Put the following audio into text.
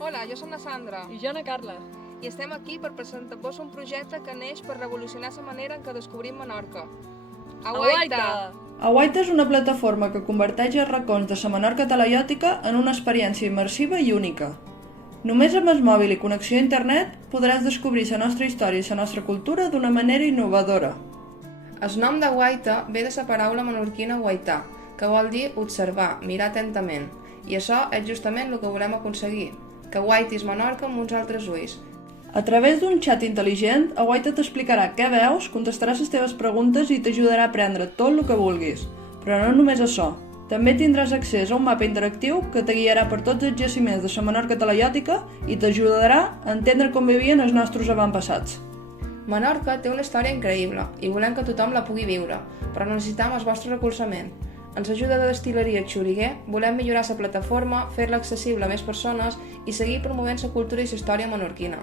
Hola, jo som la Sandra I jo, na Carla. i estem aquí per presentar-vos un projecte que neix per revolucionar la manera en què descobrim Menorca. Aguaita! Aguaita és una plataforma que converteix els racons de la Menorca talaiòtica en una experiència immersiva i única. Només amb el mòbil i connexió a internet podràs descobrir la nostra història i la nostra cultura d'una manera innovadora. El nom d'Aguaita ve de la paraula menorquina guaitar, que vol dir observar, mirar atentament. I això és justament el que volem aconseguir, que guaitis Menorca amb uns altres ulls. A través d'un xat intel·ligent, Aguaita t'explicarà què veus, contestarà les teves preguntes i t'ajudarà a aprendre tot el que vulguis. Però no només això. També tindràs accés a un mapa interactiu que te guiarà per tots els jaciments de la Menorca talaiòtica i t'ajudarà a entendre com vivien els nostres avantpassats. Menorca té una història increïble i volem que tothom la pugui viure, però necessitem el vostre recolzament. Amb l'ajuda de Destil·leria Xuriguer volem millorar la plataforma, fer-la accessible a més persones i seguir promovent la cultura i la història menorquina.